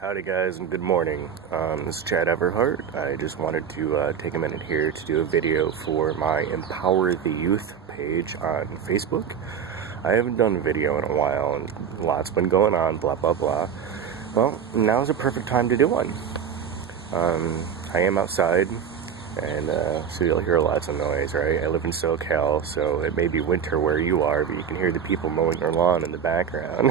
Howdy guys, and good morning. This is Chad Everhart. I just wanted to take a minute here to do a video for my Empower the Youth page on Facebook. I haven't done a video in a while, and lots been going on, blah blah blah. Well, now's a perfect time to do one. I am outside, and so you'll hear lots of noise, right? I live in SoCal, so it may be winter where you are, but you can hear the people mowing their lawn in the background.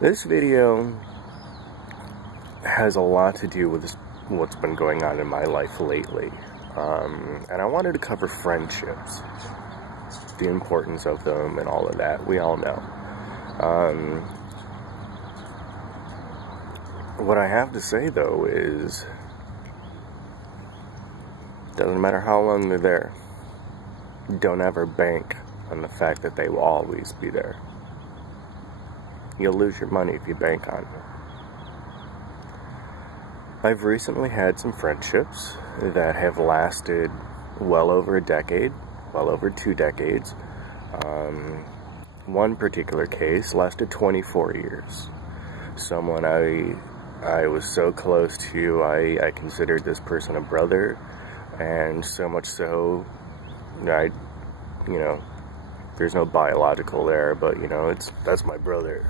This video has a lot to do with what's been going on in my life lately. And I wanted to cover friendships, the importance of them and all of that. We all know. What I have to say though is, doesn't matter how long they're there, don't ever bank on the fact that they will always be there. You'll lose your money if you bank on it. I've recently had some friendships that have lasted well over a decade, well over 2 decades. One particular case lasted 24 years. Someone I was so close to, I considered this person a brother, and so much so, there's no biological there, but that's my brother,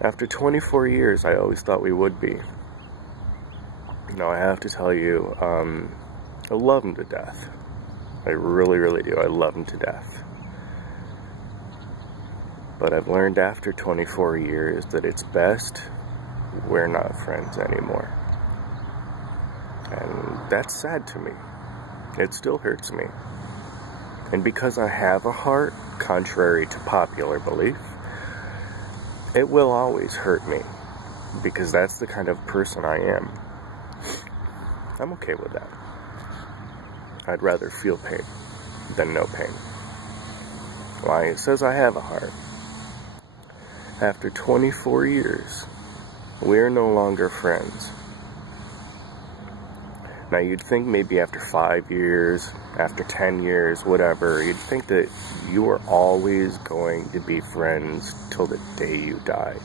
After 24 years, I always thought we would be. I have to tell you, I love him to death. I really, really do. I love him to death. But I've learned after 24 years that it's best we're not friends anymore. And that's sad to me. It still hurts me. And because I have a heart, contrary to popular belief, it will always hurt me, because that's the kind of person I am. I'm okay with that. I'd rather feel pain than no pain. Why? It says I have a heart. After 24 years, we're no longer friends. Now, you'd think maybe after 5 years, after 10 years, whatever, you'd think that you are always going to be friends till the day you die.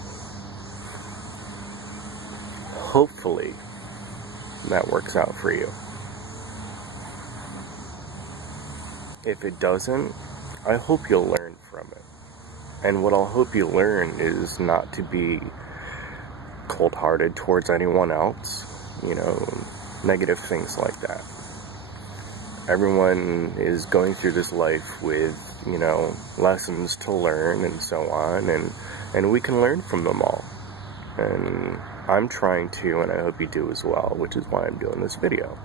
Hopefully, that works out for you. If it doesn't, I hope you'll learn from it. And what I'll hope you learn is not to be cold-hearted towards anyone else, negative things like that. Everyone is going through this life with, lessons to learn and so on, and we can learn from them all. And I'm trying to, and I hope you do as well, which is why I'm doing this video.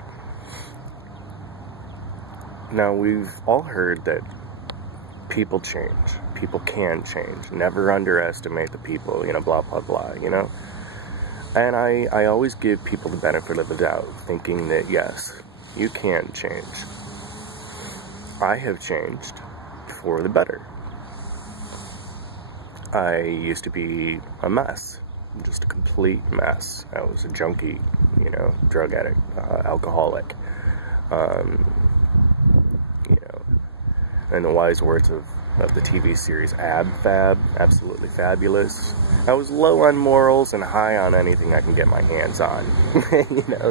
Now, we've all heard that people change. People can change. Never underestimate the people, blah, blah, blah, And I always give people the benefit of the doubt, thinking that, yes, you can change. I have changed for the better. I used to be a mess, just a complete mess. I was a junkie, drug addict, alcoholic, in the wise words of the TV series Ab Fab, absolutely fabulous. I was low on morals and high on anything I can get my hands on.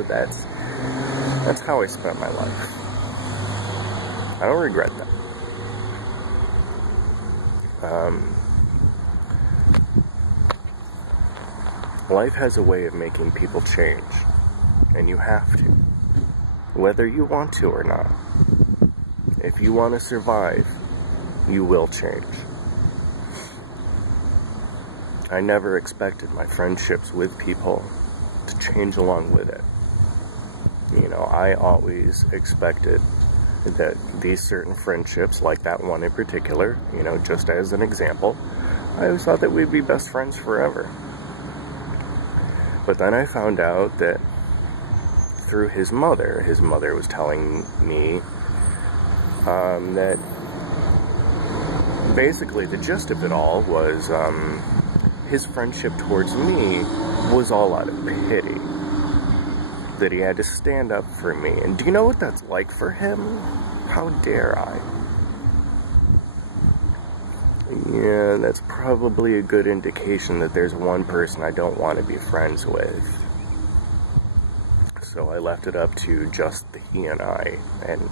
That's how I spent my life. I don't regret that. Life has a way of making people change, and you have to, whether you want to or not. If you want to survive, you will change. I never expected my friendships with people to change along with it. I always expected that these certain friendships, like that one in particular, just as an example, I always thought that we'd be best friends forever. But then I found out that through his mother was telling me that basically the gist of it all was his friendship towards me was all out of pity. That he had to stand up for me. And do you know what that's like for him? How dare I? yeah, that's probably a good indication that there's one person I don't want to be friends with. So I left it up to just he and I, and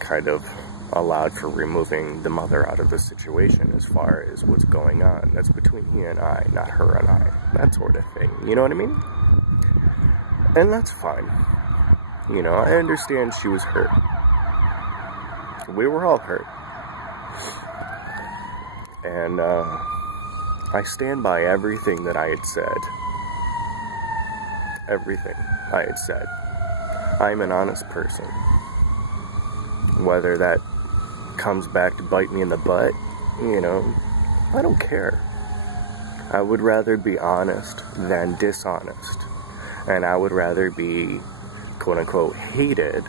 kind of allowed for removing the mother out of the situation as far as what's going on. That's between he and I, not her and I. That sort of thing. You know what I mean? And that's fine. You know, I understand she was hurt. We were all hurt. And I stand by everything that I had said. Everything I had said. I'm an honest person. Whether that comes back to bite me in the butt, you know, I don't care. I would rather be honest than dishonest. And I would rather be, quote-unquote, hated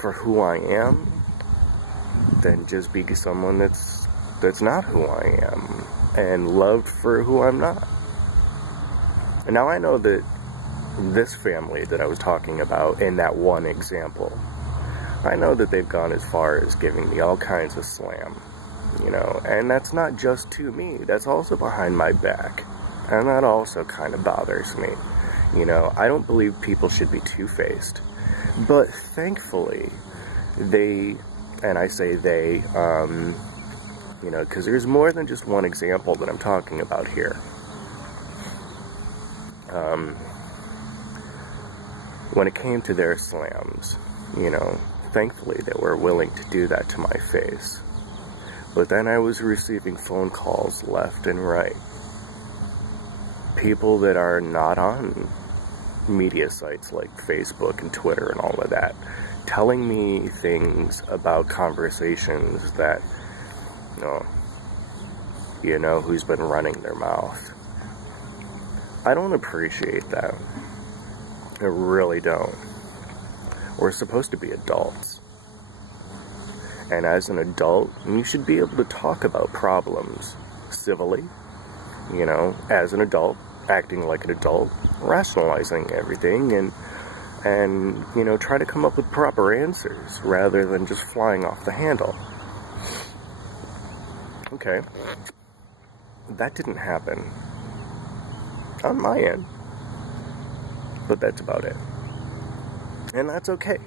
for who I am than just be someone that's not who I am and loved for who I'm not. And now I know that this family that I was talking about in that one example, I know that they've gone as far as giving me all kinds of slam, you know, and that's not just to me, that's also behind my back, and that also kind of bothers me. You know, I don't believe people should be two-faced, but thankfully, they, and I say they, you know, because there's more than just one example that I'm talking about here. When it came to their slams, you know, thankfully they were willing to do that to my face. But then I was receiving phone calls left and right. People that are not on media sites like Facebook and Twitter and all of that, telling me things about conversations that, you know who's been running their mouth. I don't appreciate that. I really don't. We're supposed to be adults. And as an adult, you should be able to talk about problems civilly, you know, as an adult, acting like an adult, rationalizing everything, and you know, try to come up with proper answers rather than just flying off the handle. Okay. That didn't happen on my end. But that's about it. And that's okay.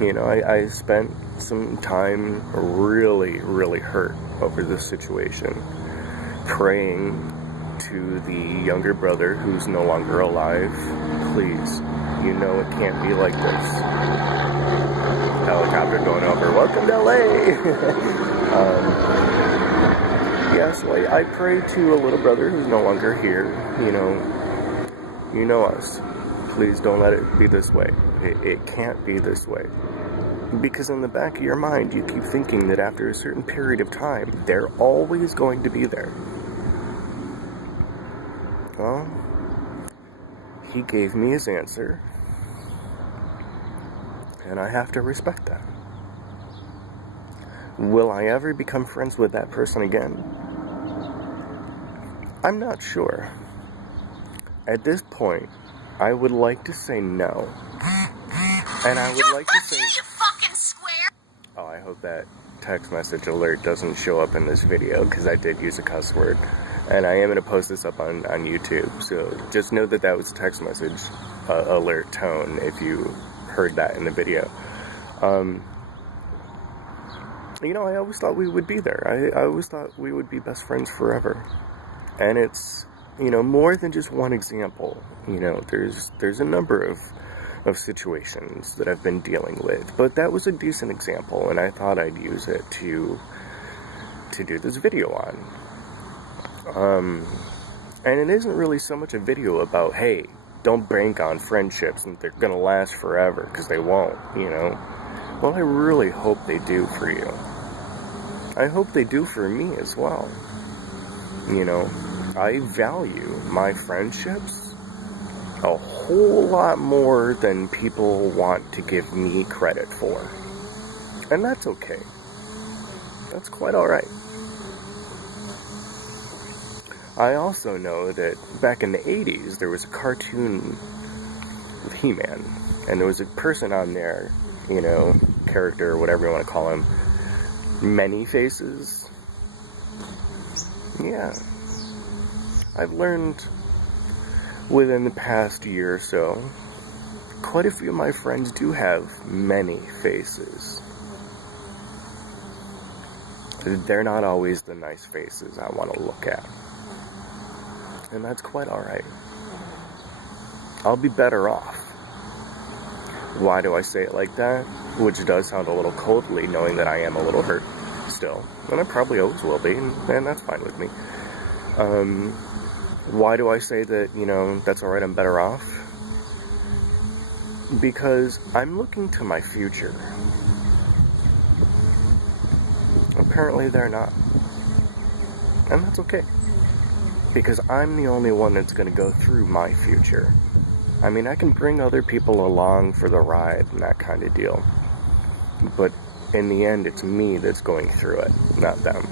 You know, I spent some time really, really hurt over this situation, praying to the younger brother who's no longer alive, please, you know it can't be like this. Helicopter going over, welcome to LA! Yeah, so I prayed to a little brother who's no longer here, you know us. Please don't let it be this way. It can't be this way. Because in the back of your mind, you keep thinking that after a certain period of time, they're always going to be there. Well, he gave me his answer, and I have to respect that. Will I ever become friends with that person again? I'm not sure. At this point, I would like to say no. And I would like to say... You fucking square! Oh, I hope that text message alert doesn't show up in this video, because I did use a cuss word. And I am going to post this up on YouTube, so just know that that was a text message alert tone if you heard that in the video. You know, I always thought we would be there. I always thought we would be best friends forever. And it's, you know, more than just one example. You know, there's a number of situations that I've been dealing with. But that was a decent example, and I thought I'd use it to do this video on. And it isn't really so much a video about, hey, don't bank on friendships and they're gonna last forever, because they won't, you know. Well, I really hope they do for you. I hope they do for me as well. You know, I value my friendships a whole lot more than people want to give me credit for. And that's okay. That's quite alright. I also know that back in the 80s, there was a cartoon with He-Man, and there was a person on there, you know, character, whatever you want to call him, Many Faces, Yeah. I've learned within the past year or so, quite a few of my friends do have many faces. They're not always the nice faces I want to look at. And that's quite alright. I'll be better off. Why do I say it like that? Which does sound a little coldly, knowing that I am a little hurt still. And I probably always will be, and that's fine with me. Why do I say that, that's alright, I'm better off? Because I'm looking to my future. Apparently they're not. And that's okay. Because I'm the only one that's going to go through my future. I mean, I can bring other people along for the ride and that kind of deal. But in the end, it's me that's going through it, not them.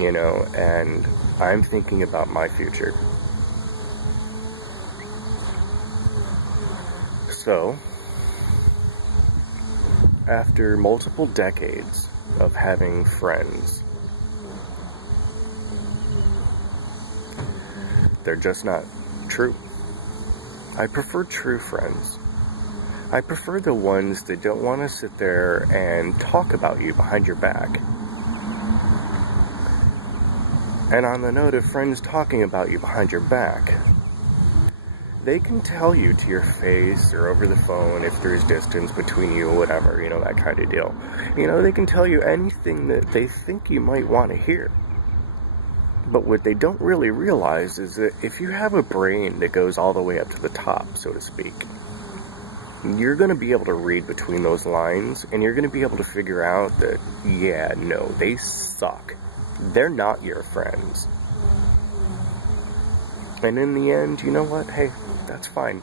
And I'm thinking about my future. So, after multiple decades of having friends, they're just not true. I prefer true friends. I prefer the ones that don't want to sit there and talk about you behind your back. And on the note of friends talking about you behind your back, they can tell you to your face or over the phone if there's distance between you or whatever, that kind of deal. They can tell you anything that they think you might want to hear. But what they don't really realize is that if you have a brain that goes all the way up to the top, so to speak, you're going to be able to read between those lines, and you're going to be able to figure out that, yeah, no, they suck. They're not your friends. And in the end, you know what? Hey, that's fine.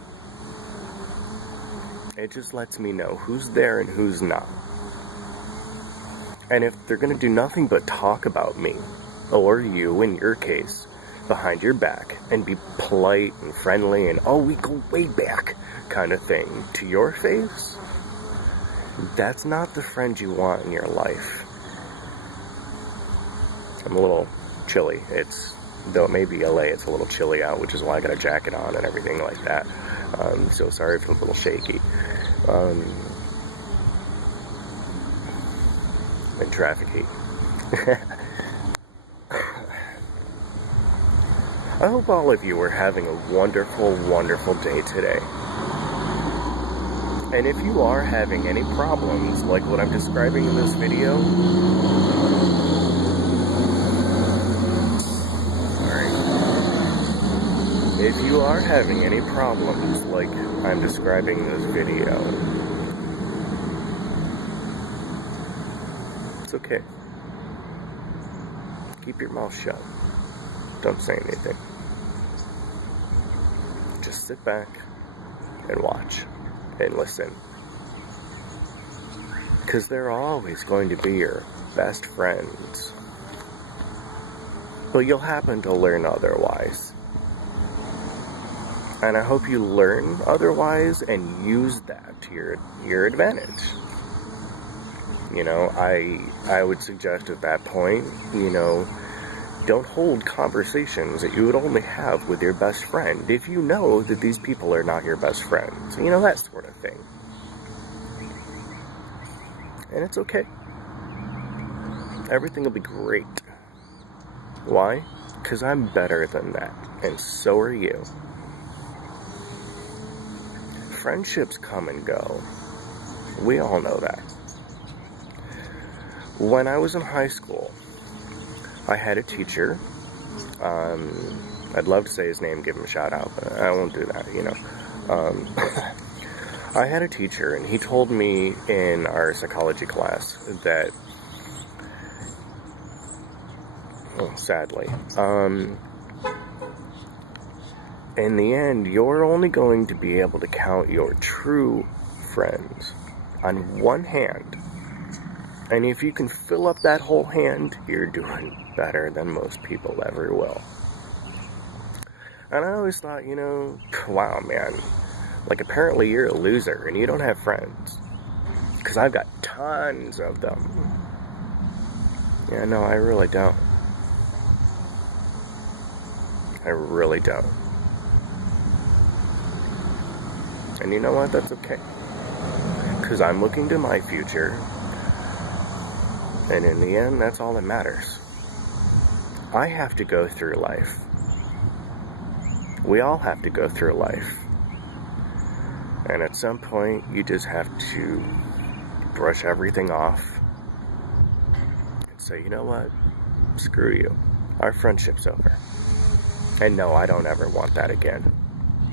It just lets me know who's there and who's not. And if they're going to do nothing but talk about me, or you, in your case, behind your back, and be polite and friendly and, oh, we go way back, kind of thing, to your face, that's not the friend you want in your life. I'm a little chilly. Though it may be LA, it's a little chilly out, which is why I got a jacket on and everything like that. So sorry if I'm a little shaky. And traffic heat. I hope all of you are having a wonderful, wonderful day today. And if you are having any problems, like what I'm describing in this video, if you are having any problems like I'm describing in this video, it's okay. Keep your mouth shut. Don't say anything. Just sit back and watch and listen. Because they're always going to be your best friends. But you'll happen to learn otherwise. And I hope you learn otherwise and use that to your advantage. I would suggest at that point, don't hold conversations that you would only have with your best friend if you know that these people are not your best friends. That sort of thing. And it's okay. Everything will be great. Why? Because I'm better than that. And so are you. Friendships come and go. We all know that. When I was in high school, I had a teacher. I'd love to say his name, give him a shout out, but I won't do that, I had a teacher, and he told me in our psychology class that, sadly, in the end, you're only going to be able to count your true friends on one hand. And if you can fill up that whole hand, you're doing better than most people ever will. And I always thought, wow, man, like apparently you're a loser and you don't have friends. Because I've got tons of them. Yeah, no, I really don't. I really don't. And you know what? That's okay. Because I'm looking to my future. And in the end, that's all that matters. I have to go through life. We all have to go through life. And at some point, you just have to brush everything off and say, you know what? Screw you. Our friendship's over. And no, I don't ever want that again.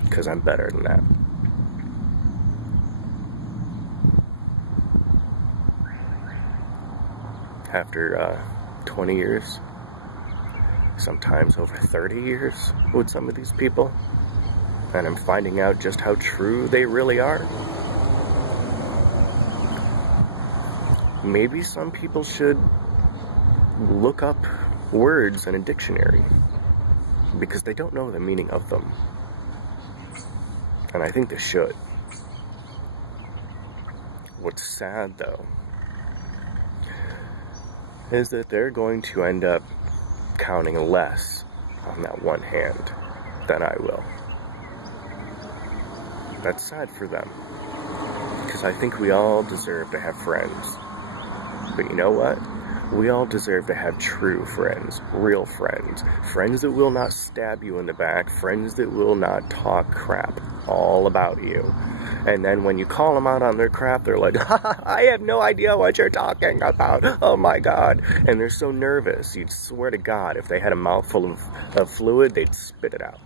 Because I'm better than that. After 20 years, sometimes over 30 years with some of these people, and I'm finding out just how true they really are. Maybe some people should look up words in a dictionary because they don't know the meaning of them. And I think they should. What's sad, though, is that they're going to end up counting less on that one hand than I will. That's sad for them, because I think we all deserve to have friends. But you know what? We all deserve to have true friends, real friends, friends that will not stab you in the back, friends that will not talk crap all about you. And then when you call them out on their crap, they're like, I have no idea what you're talking about. Oh my God. And they're so nervous. You'd swear to God, if they had a mouthful of fluid, they'd spit it out.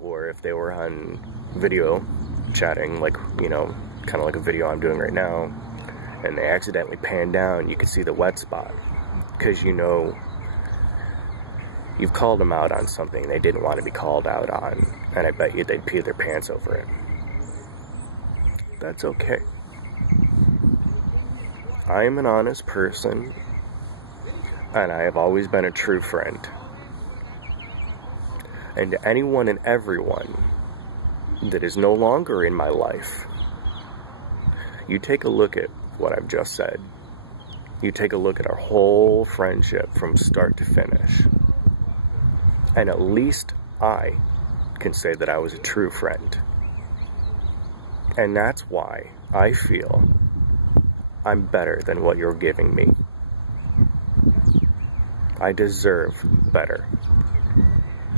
Or if they were on video chatting, like, you know, kind of like a video I'm doing right now, and they accidentally pan down, you could see the wet spot. Because you know, you've called them out on something they didn't want to be called out on, and I bet you they'd pee their pants over it. That's okay. I am an honest person, and I have always been a true friend. And to anyone and everyone that is no longer in my life, you take a look at what I've just said. You take a look at our whole friendship from start to finish. And at least I can say that I was a true friend. And that's why I feel I'm better than what you're giving me. I deserve better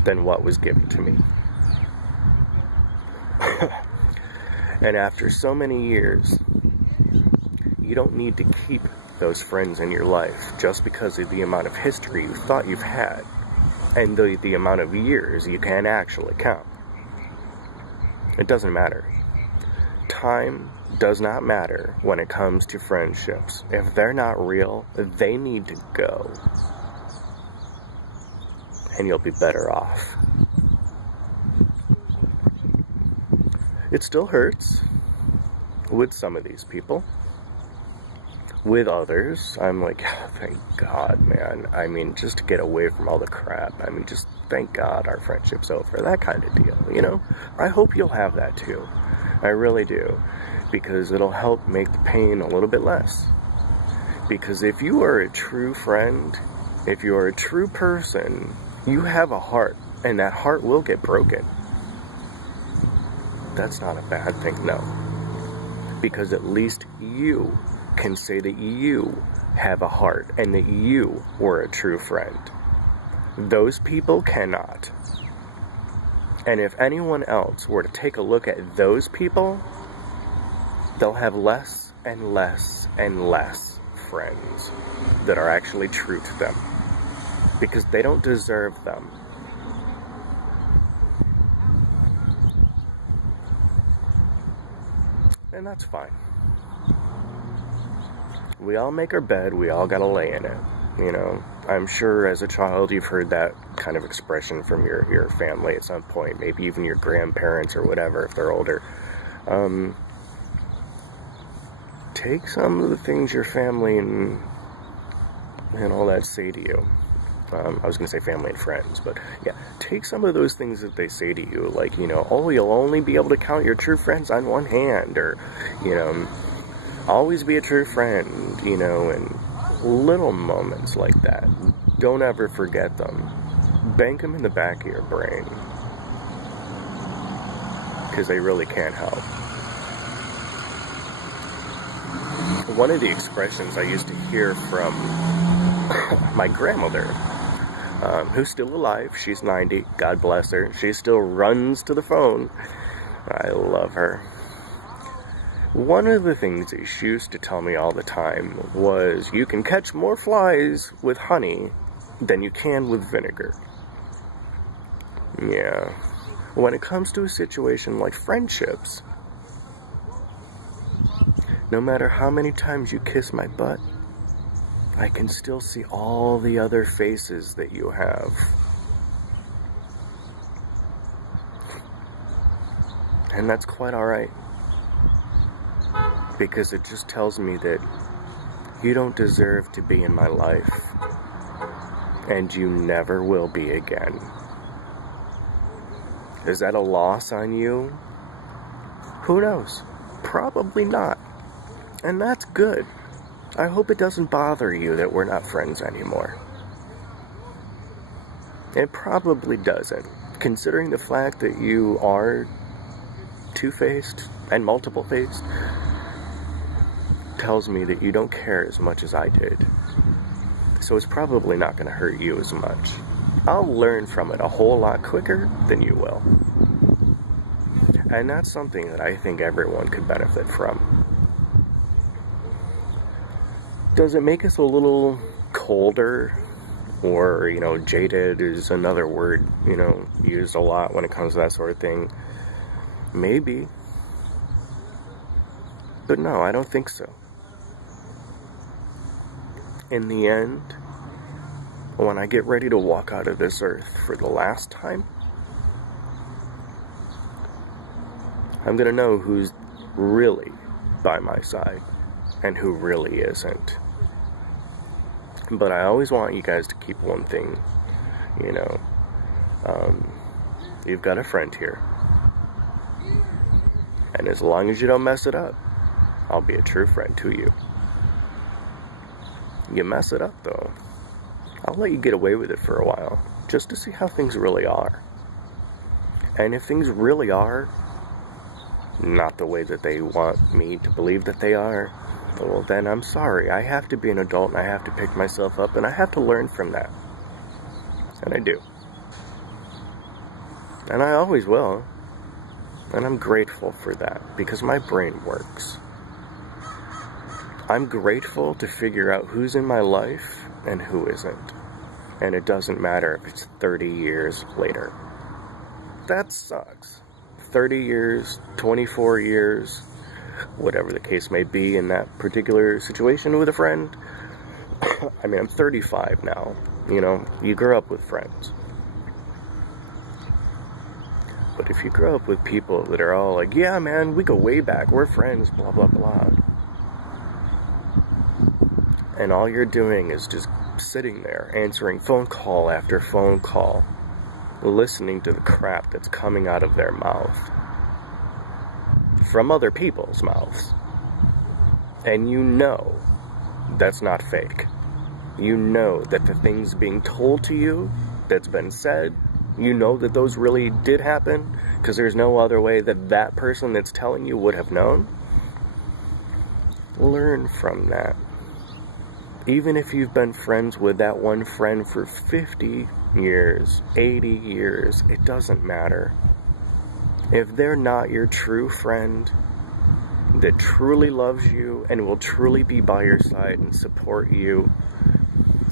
than what was given to me. And after so many years, you don't need to keep those friends in your life just because of the amount of history you thought you've had and the amount of years you can actually count. It doesn't matter. Time does not matter when it comes to friendships. If they're not real, they need to go. And you'll be better off. It still hurts with some of these people. With others, I'm like, oh, thank God, man. I mean, just to get away from all the crap. I mean, just thank God our friendship's over. That kind of deal, you know? I hope you'll have that too. I really do. Because it'll help make the pain a little bit less. Because if you are a true friend, if you are a true person, you have a heart. And that heart will get broken. That's not a bad thing, no. Because at least you can say that you have a heart and that you were a true friend. Those people cannot. And if anyone else were to take a look at those people, they'll have less and less and less friends that are actually true to them. Because they don't deserve them. And that's fine. We all make our bed, we all gotta lay in it, you know. I'm sure as a child you've heard that kind of expression from your family at some point, maybe even your grandparents or whatever if they're older. Take some of the things your family and all that say to you. I was going to say family and friends, but yeah, take some of those things that they say to you, like, you know, oh, you'll only be able to count your true friends on one hand, or, you know, Always be a true friend, you know, and little moments like that, don't ever forget them. Bank them in the back of your brain, because they really can't help. One of the expressions I used to hear from my grandmother, who's still alive, she's 90, God bless her, she still runs to the phone, I love her. One of the things that she used to tell me all the time was, you can catch more flies with honey than you can with vinegar. Yeah. When it comes to a situation like friendships, no matter how many times you kiss my butt, I can still see all the other faces that you have. And that's quite alright. Because it just tells me that you don't deserve to be in my life, and you never will be again. Is that a loss on you? Who knows? Probably not. And that's good. I hope it doesn't bother you that we're not friends anymore. It probably doesn't, considering the fact that you are two-faced and multiple-faced. Tells me that you don't care as much as I did. So it's probably not going to hurt you as much. I'll learn from it a whole lot quicker than you will. And that's something that I think everyone could benefit from. Does it make us a little colder? Or, you know, jaded is another word, you know, used a lot when it comes to that sort of thing. Maybe. But no, I don't think so. In the end, when I get ready to walk out of this earth for the last time, I'm going to know who's really by my side and who really isn't. But I always want you guys to keep one thing, you know, you've got a friend here. And as long as you don't mess it up, I'll be a true friend to you. You mess it up, though, I'll let you get away with it for a while, just to see how things really are. And if things really are not the way that they want me to believe that they are, well, then I'm sorry. I have to be an adult, and I have to pick myself up, and I have to learn from that. And I do. And I always will. And I'm grateful for that, because my brain works. I'm grateful to figure out who's in my life and who isn't. And it doesn't matter if it's 30 years later. That sucks. 30 years, 24 years, whatever the case may be in that particular situation with a friend. I mean, I'm 35 now. You know, you grow up with friends. But if you grow up with people that are all like, yeah, man, we go way back, we're friends, blah, blah, blah. And all you're doing is just sitting there, answering phone call after phone call, listening to the crap that's coming out of their mouth. From other people's mouths. And you know that's not fake. You know that the things being told to you that's been said, you know that those really did happen, because there's no other way that that person that's telling you would have known. Learn from that. Even if you've been friends with that one friend for 50 years, 80 years, it doesn't matter. If they're not your true friend that truly loves you and will truly be by your side and support you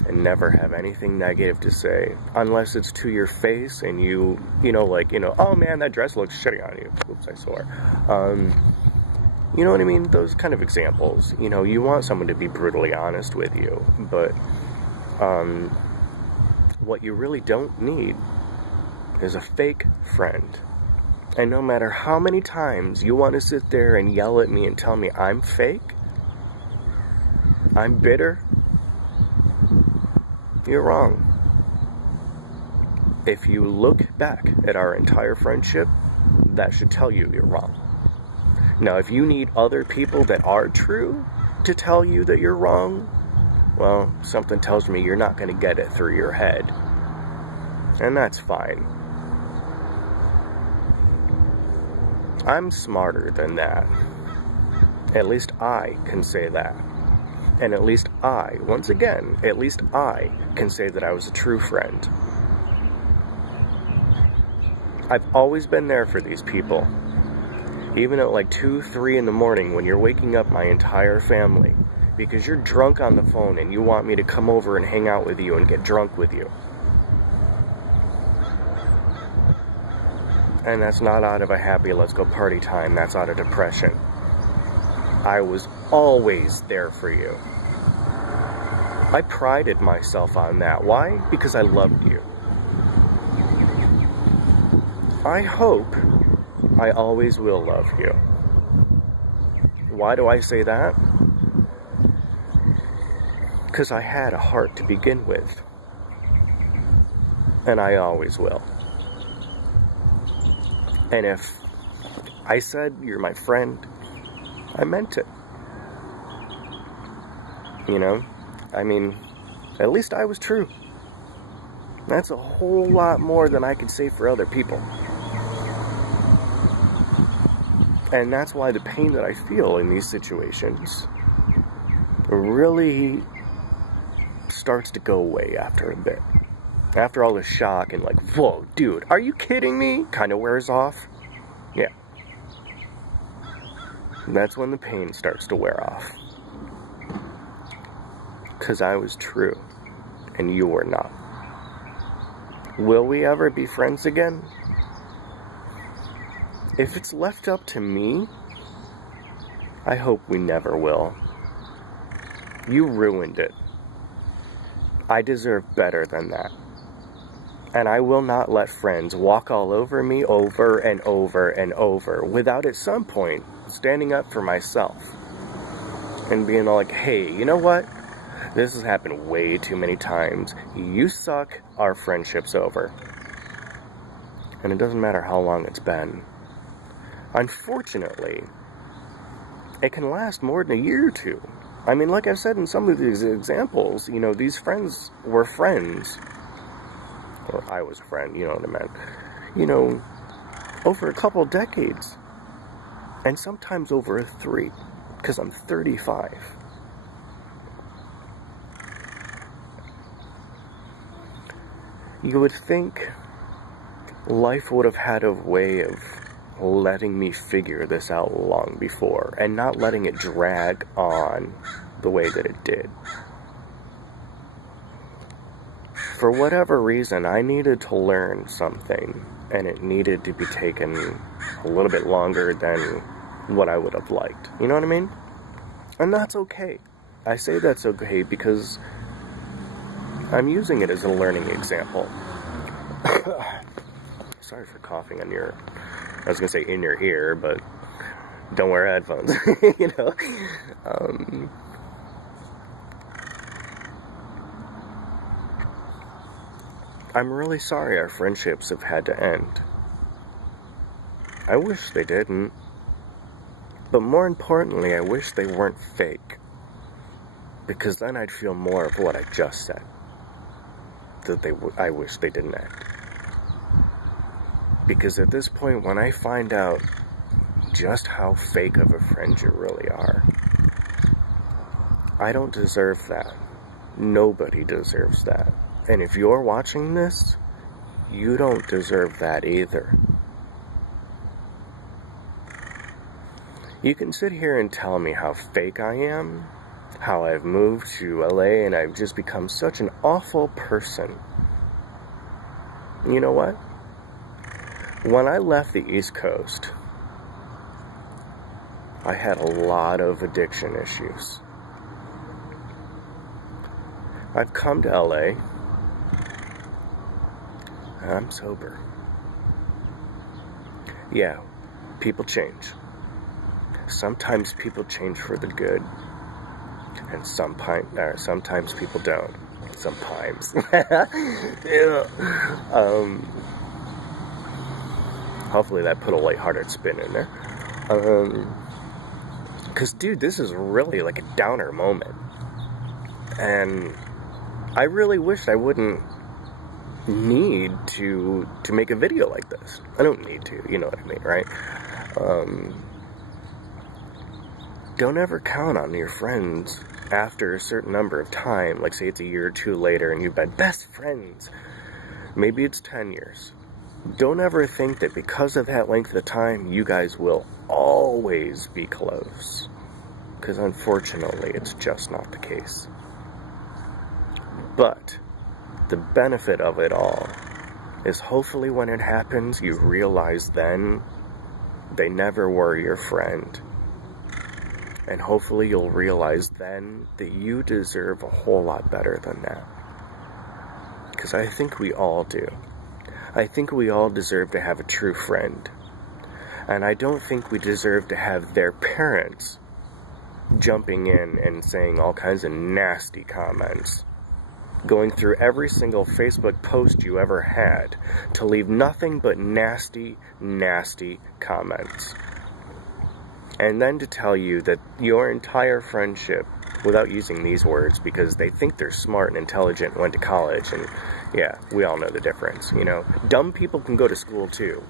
and never have anything negative to say, unless it's to your face and you know, oh man, that dress looks shitty on you. Oops, I swore. You know what I mean? Those kind of examples. You know, you want someone to be brutally honest with you, but what you really don't need is a fake friend. And no matter how many times you want to sit there and yell at me and tell me I'm fake, I'm bitter, you're wrong. If you look back at our entire friendship, that should tell you you're wrong. Now, if you need other people that are true to tell you that you're wrong, well, something tells me you're not going to get it through your head. And that's fine. I'm smarter than that. At least I can say that. And at least I, once again, at least I can say that I was a true friend. I've always been there for these people. Even at like 2, 3 in the morning when you're waking up my entire family. Because you're drunk on the phone and you want me to come over and hang out with you and get drunk with you. And that's not out of a happy let's go party time, that's out of depression. I was always there for you. I prided myself on that. Why? Because I loved you. I hope I always will love you. Why do I say that? Because I had a heart to begin with. And I always will. And if I said you're my friend, I meant it. You know? I mean, at least I was true. That's a whole lot more than I could say for other people. And that's why the pain that I feel in these situations really starts to go away after a bit. After all the shock and like, whoa, dude, are you kidding me? Kind of wears off. Yeah. That's when the pain starts to wear off. Because I was true, and you were not. Will we ever be friends again? If it's left up to me, I hope we never will. You ruined it. I deserve better than that. And I will not let friends walk all over me over and over and over without at some point standing up for myself and being like, hey, you know what? This has happened way too many times. You suck, our friendship's over. And it doesn't matter how long it's been. Unfortunately, it can last more than a year or two. I mean, like I've said in some of these examples, you know, these friends were friends. Or I was a friend, you know what I meant. You know, over a couple decades. And sometimes over 3, because I'm 35. You would think life would have had a way of letting me figure this out long before, and not letting it drag on the way that it did. For whatever reason, I needed to learn something, and it needed to be taken a little bit longer than what I would have liked. You know what I mean? And that's okay. I say that's okay because I'm using it as a learning example. Sorry for coughing on your... I was going to say in your ear, but don't wear headphones, you know. I'm really sorry our friendships have had to end. I wish they didn't. But more importantly, I wish they weren't fake. Because then I'd feel more of what I just said. That I wish they didn't end. Because at this point, when I find out just how fake of a friend you really are, I don't deserve that. Nobody deserves that. And if you're watching this, you don't deserve that either. You can sit here and tell me how fake I am, how I've moved to LA and I've just become such an awful person. You know what? When I left the East Coast, I had a lot of addiction issues. I've come to LA, and I'm sober. Yeah, people change. Sometimes people change for the good, and sometimes people don't. Sometimes. Yeah. Hopefully that put a lighthearted spin in there. Because, dude, this is really like a downer moment. And I really wish I wouldn't need to make a video like this. I don't need to, you know what I mean, right? Don't ever count on your friends after a certain number of time, like say it's a year or two later and you've been best friends. Maybe it's 10 years. Don't ever think that because of that length of time, you guys will always be close. Because unfortunately, it's just not the case. But the benefit of it all is hopefully when it happens, you realize then they never were your friend. And hopefully you'll realize then that you deserve a whole lot better than that. Because I think we all do. I think we all deserve to have a true friend. And I don't think we deserve to have their parents jumping in and saying all kinds of nasty comments, going through every single Facebook post you ever had to leave nothing but nasty, nasty comments. And then to tell you that your entire friendship, without using these words because they think they're smart and intelligent and went to college, and yeah, we all know the difference, you know. Dumb people can go to school too.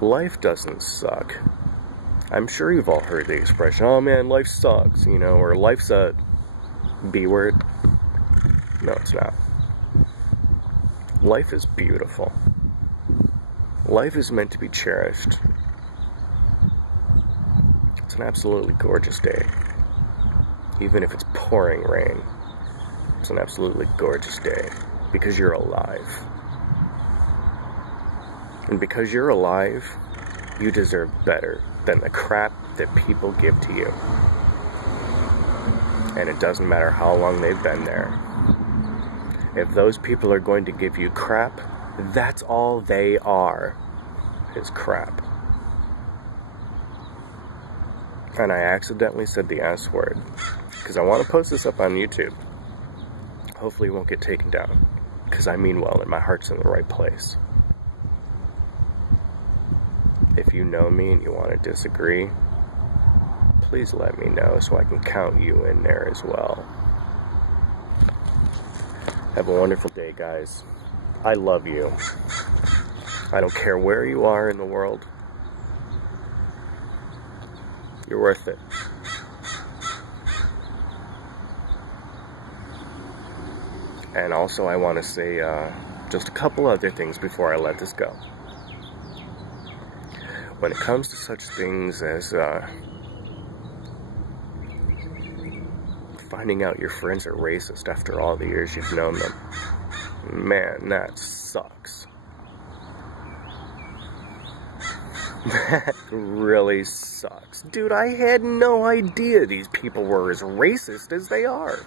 Life doesn't suck. I'm sure you've all heard the expression, oh man, life sucks, you know, or life's a B word. No, it's not. Life is beautiful. Life is meant to be cherished. It's an absolutely gorgeous day. Even if it's pouring rain, it's an absolutely gorgeous day because you're alive. And because you're alive, you deserve better than the crap that people give to you. And it doesn't matter how long they've been there. If those people are going to give you crap, that's all they are, is crap. And I accidentally said the S word, because I want to post this up on YouTube. Hopefully it won't get taken down, because I mean well and my heart's in the right place. If you know me and you want to disagree, please let me know so I can count you in there as well. Have a wonderful day, guys. I love you. I don't care where you are in the world. You're worth it. And also I want to say just a couple other things before I let this go. When it comes to such things as finding out your friends are racist after all the years you've known them, man, that sucks. That really sucks. Dude, I had no idea these people were as racist as they are.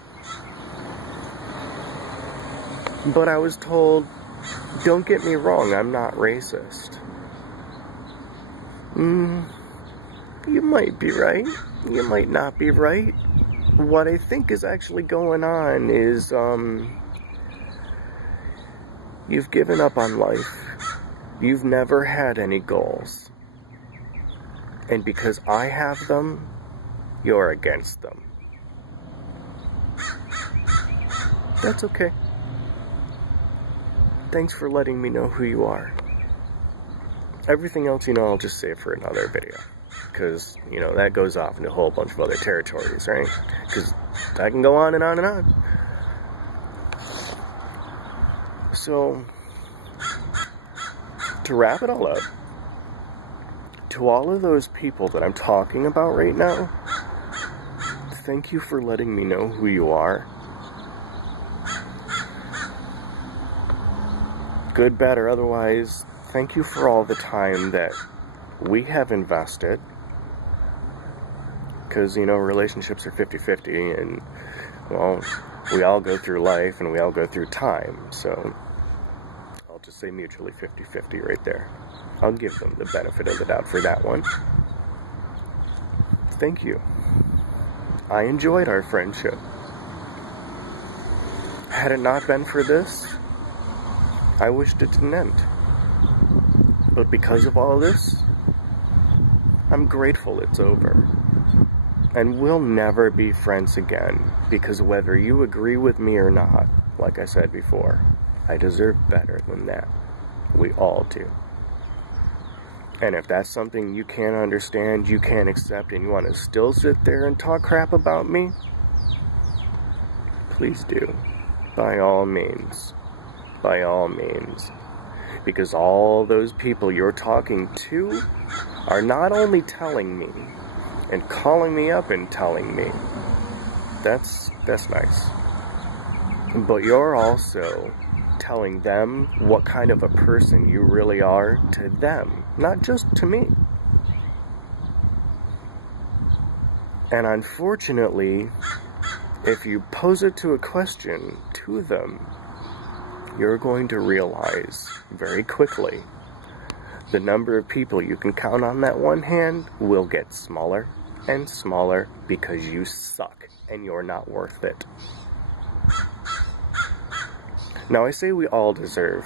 But I was told, don't get me wrong, I'm not racist. You might be right. You might not be right. What I think is actually going on is, you've given up on life. You've never had any goals. And because I have them, you're against them. That's okay. Thanks for letting me know who you are. Everything else, you know, I'll just save for another video. Because, you know, that goes off into a whole bunch of other territories, right? Because I can go on and on and on. So, to wrap it all up, to all of those people that I'm talking about right now, thank you for letting me know who you are. Good, bad, or otherwise, thank you for all the time that we have invested. Because, you know, relationships are 50-50, and, well, we all go through life and we all go through time, so I'll just say mutually 50-50 right there. I'll give them the benefit of the doubt for that one. Thank you. I enjoyed our friendship. Had it not been for this, I wished it didn't end. But because of all this, I'm grateful it's over. And we'll never be friends again, because whether you agree with me or not, like I said before, I deserve better than that. We all do. And if that's something you can't understand, you can't accept, and you want to still sit there and talk crap about me, please do. By all means. By all means. Because all those people you're talking to are not only telling me and calling me up and telling me, that's nice, but you're also telling them what kind of a person you really are to them, not just to me. And unfortunately, if you pose it to a question to them, you're going to realize very quickly the number of people you can count on that one hand will get smaller and smaller because you suck and you're not worth it. Now, I say we all deserve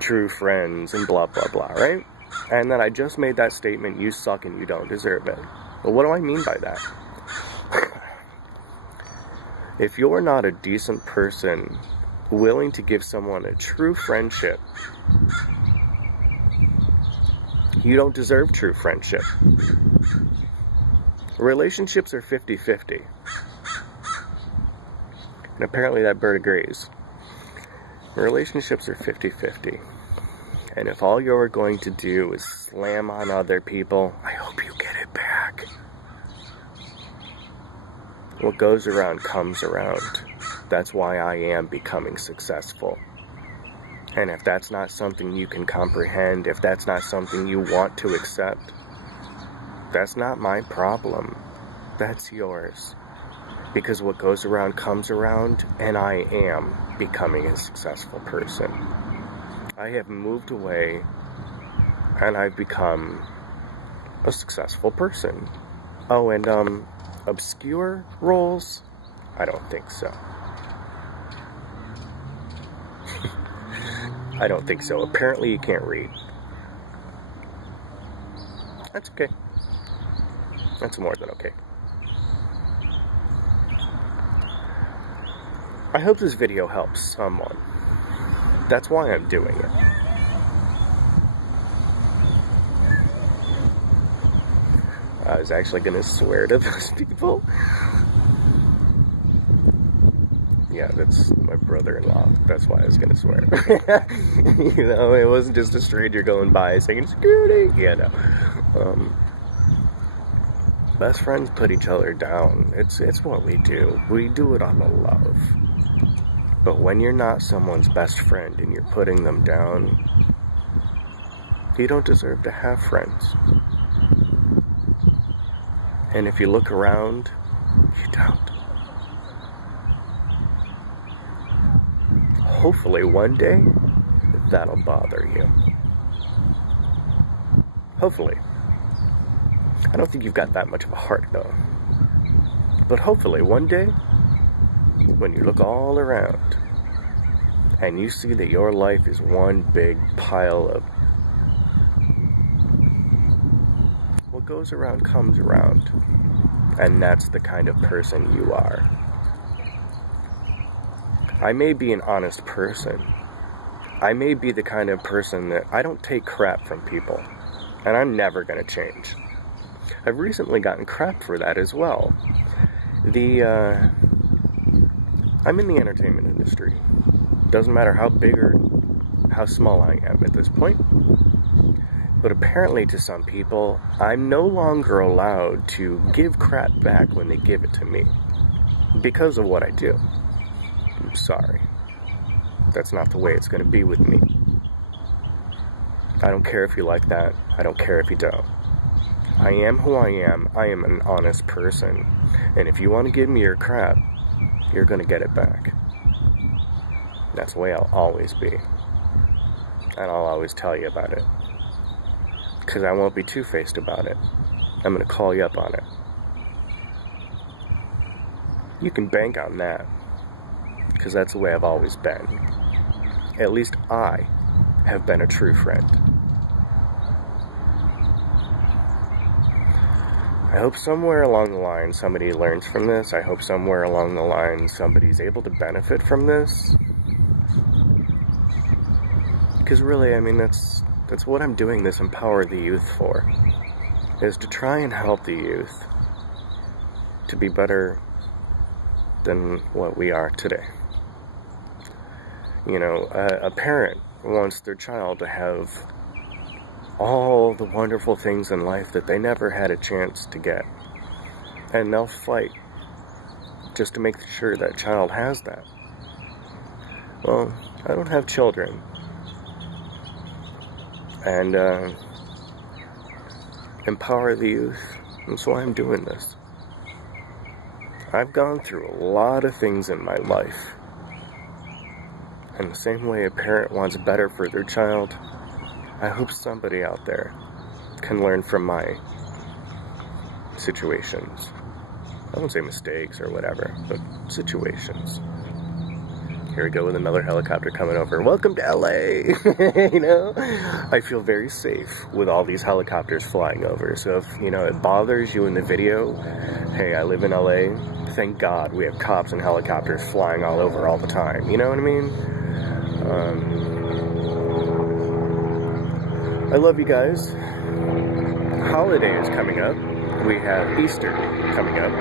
true friends and blah, blah, blah, right? And then I just made that statement, you suck and you don't deserve it. But what do I mean by that? If you're not a decent person willing to give someone a true friendship, you don't deserve true friendship. Relationships are 50-50. And apparently that bird agrees. Relationships are 50-50. And if all you're going to do is slam on other people, I hope you get it back. What goes around comes around. That's why I am becoming successful. And if that's not something you can comprehend, if that's not something you want to accept, that's not my problem. That's yours. Because what goes around comes around, and I am becoming a successful person. I have moved away, and I've become a successful person. Oh, and obscure roles? I don't think so. I don't think so. Apparently you can't read. That's okay. That's more than okay. I hope this video helps someone. That's why I'm doing it. I was actually going to swear to those people. Yeah, that's my brother-in-law. That's why I was going to swear. You know, it wasn't just a stranger going by saying, security! Yeah, no. Best friends put each other down. It's what we do. We do it on the love. But when you're not someone's best friend and you're putting them down, you don't deserve to have friends. And if you look around, you don't. Hopefully one day, that'll bother you. Hopefully. I don't think you've got that much of a heart, though. But hopefully one day, when you look all around, and you see that your life is one big pile of what goes around comes around, and that's the kind of person you are. I may be an honest person. I may be the kind of person that I don't take crap from people, and I'm never going to change. I've recently gotten crap for that as well. I'm in the entertainment industry. Doesn't matter how big or how small I am at this point. But apparently to some people, I'm no longer allowed to give crap back when they give it to me. Because of what I do. I'm sorry. That's not the way it's going to be with me. I don't care if you like that. I don't care if you don't. I am who I am. I am an honest person. And if you want to give me your crap, you're going to get it back. That's the way I'll always be. And I'll always tell you about it. Because I won't be two-faced about it. I'm going to call you up on it. You can bank on that. Because that's the way I've always been. At least I have been a true friend. I hope somewhere along the line somebody learns from this. I hope somewhere along the line somebody's able to benefit from this. Because really, I mean, that's what I'm doing this Empower the Youth for. Is to try and help the youth to be better than what we are today. You know, a parent wants their child to have all the wonderful things in life that they never had a chance to get. And they'll fight just to make sure that child has that. Well, I don't have children. And empower the youth. That's why I'm doing this. I've gone through a lot of things in my life. And the same way a parent wants better for their child, I hope somebody out there can learn from my situations. I won't say mistakes or whatever, but situations. Here we go with another helicopter coming over. Welcome to LA! You know? I feel very safe with all these helicopters flying over. So if, you know, it bothers you in the video, hey, I live in LA. Thank God we have cops and helicopters flying all over all the time. You know what I mean? I love you guys. Holiday is coming up. We have Easter coming up.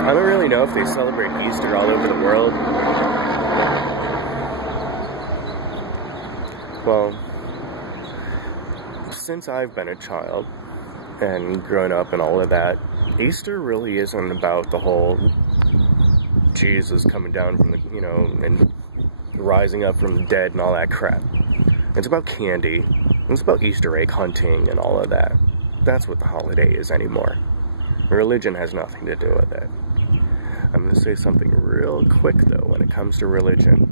I don't really know if they celebrate Easter all over the world. Well, since I've been a child and grown up and all of that, Easter really isn't about the whole Jesus coming down from the, you know, and rising up from the dead and all that crap. It's about candy. It's about Easter egg hunting and all of that. That's what the holiday is anymore. Religion has nothing to do with it. I'm going to say something real quick, though, when it comes to religion.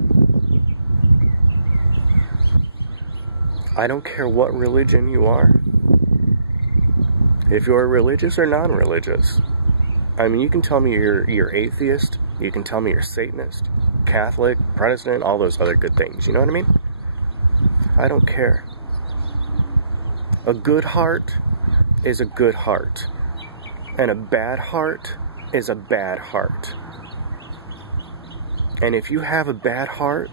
I don't care what religion you are. If you're religious or non-religious. I mean, you can tell me you're atheist. You can tell me you're Satanist, Catholic, Protestant, all those other good things. You know what I mean? I don't care. A good heart is a good heart. And a bad heart is a bad heart. And if you have a bad heart,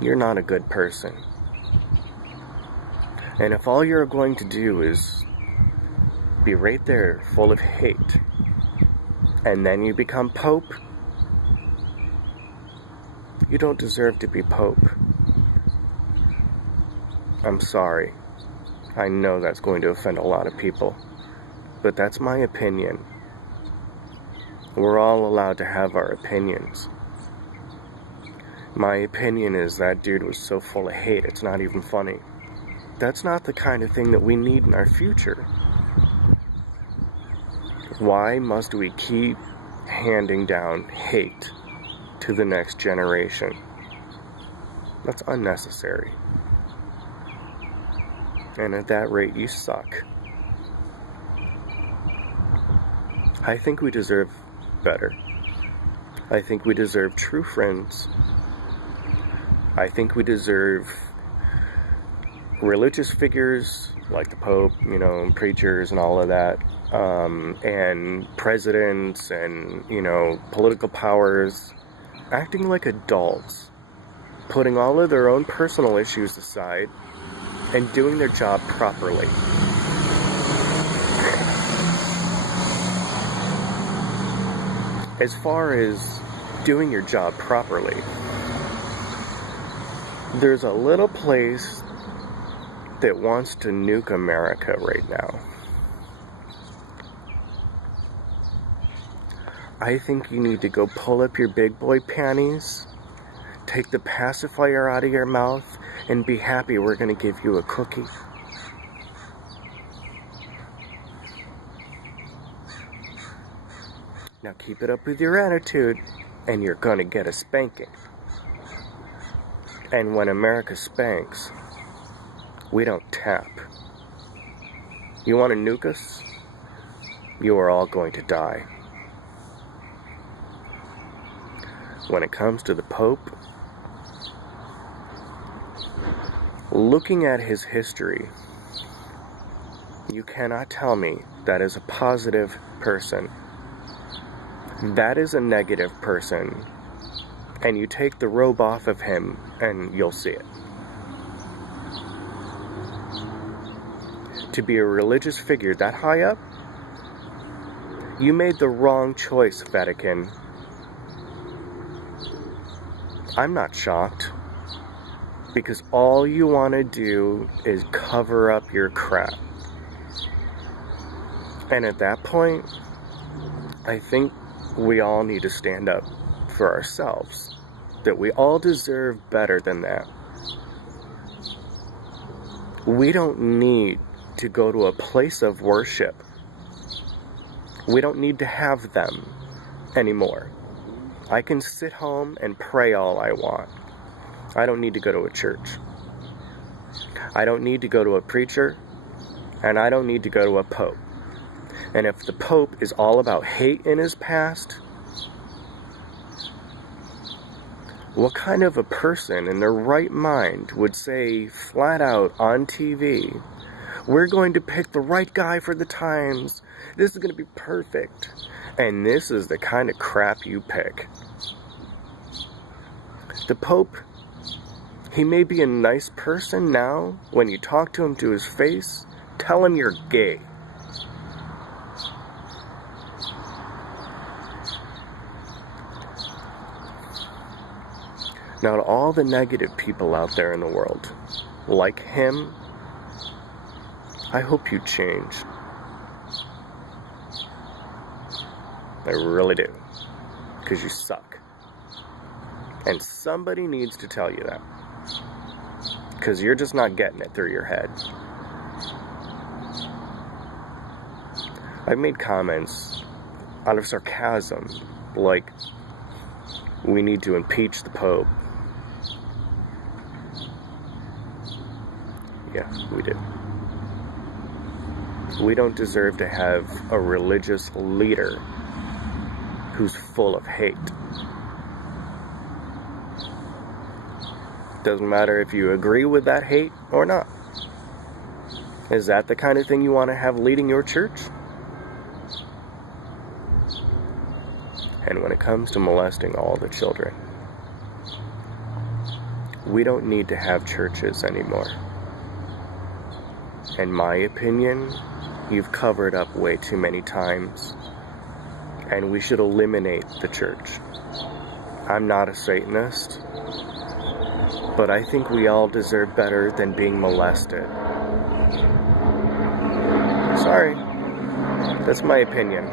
you're not a good person. And if all you're going to do is be right there full of hate, and then you become Pope, you don't deserve to be Pope. I'm sorry. I know that's going to offend a lot of people, but that's my opinion. We're all allowed to have our opinions. My opinion is that dude was so full of hate, it's not even funny. That's not the kind of thing that we need in our future. Why must we keep handing down hate to the next generation? That's unnecessary. And at that rate, you suck. I think we deserve better. I think we deserve true friends. I think we deserve religious figures like the Pope, you know, and preachers and all of that, and presidents and, you know, political powers acting like adults, putting all of their own personal issues aside and doing their job properly. As far as doing your job properly, there's a little place that wants to nuke America right now. I think you need to go pull up your big boy panties, take the pacifier out of your mouth, and be happy we're going to give you a cookie. Now keep it up with your attitude, and you're going to get a spanking. And when America spanks, we don't tap. You want to nuke us? You are all going to die. When it comes to the Pope, looking at his history, You cannot tell me that is a positive person. That is a negative person. And you take the robe off of him and you'll see it. To be a religious figure that high up, you made the wrong choice, Vatican. I'm not shocked, because all you want to do is cover up your crap. And at that point, I think we all need to stand up for ourselves, that we all deserve better than that. We don't need to go to a place of worship. We don't need to have them anymore. I can sit home and pray all I want. I don't need to go to a church. I don't need to go to a preacher, and I don't need to go to a pope. And if the pope is all about hate in his past, what kind of a person in their right mind would say flat out on TV, we're going to pick the right guy for the times, this is going to be perfect, and this is the kind of crap you pick? The Pope, he may be a nice person now. When you talk to him to his face, tell him you're gay. Now, to all the negative people out there in the world, like him, I hope you change. I really do. Because you suck. And somebody needs to tell you that. Because you're just not getting it through your head. I've made comments out of sarcasm, like, we need to impeach the Pope. Yeah, we do. We don't deserve to have a religious leader who's full of hate. Doesn't matter if you agree with that hate or not. Is that the kind of thing you want to have leading your church? And when it comes to molesting all the children, we don't need to have churches anymore. In my opinion, you've covered up way too many times, and we should eliminate the church. I'm not a Satanist, but I think we all deserve better than being molested. Sorry, that's my opinion.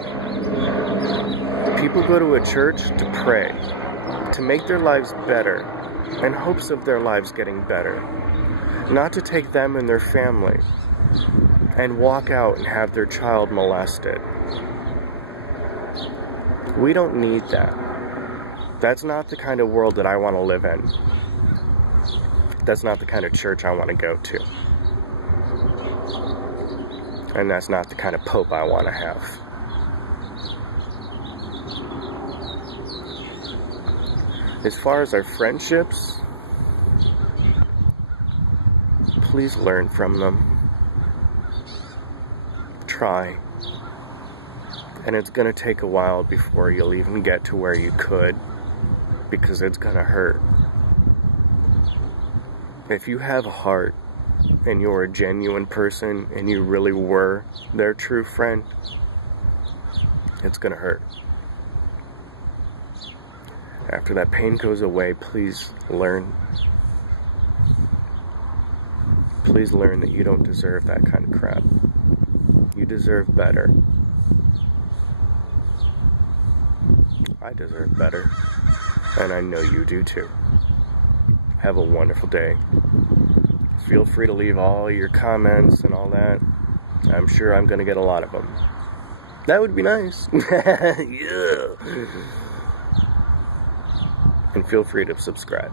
People go to a church to pray, to make their lives better, in hopes of their lives getting better, not to take them and their family and walk out and have their child molested. We don't need that. That's not the kind of world that I want to live in. That's not the kind of church I want to go to. And that's not the kind of pope I want to have. As far as our friendships, please learn from them. Try. And it's going to take a while before you'll even get to where you could, because it's going to hurt. If you have a heart and you're a genuine person and you really were their true friend, it's going to hurt. After that pain goes away, please learn. Please learn that you don't deserve that kind of crap. You deserve better. I deserve better. And I know you do too. Have a wonderful day. Feel free to leave all your comments and all that. I'm sure I'm going to get a lot of them. That would be nice. Yeah. And feel free to subscribe.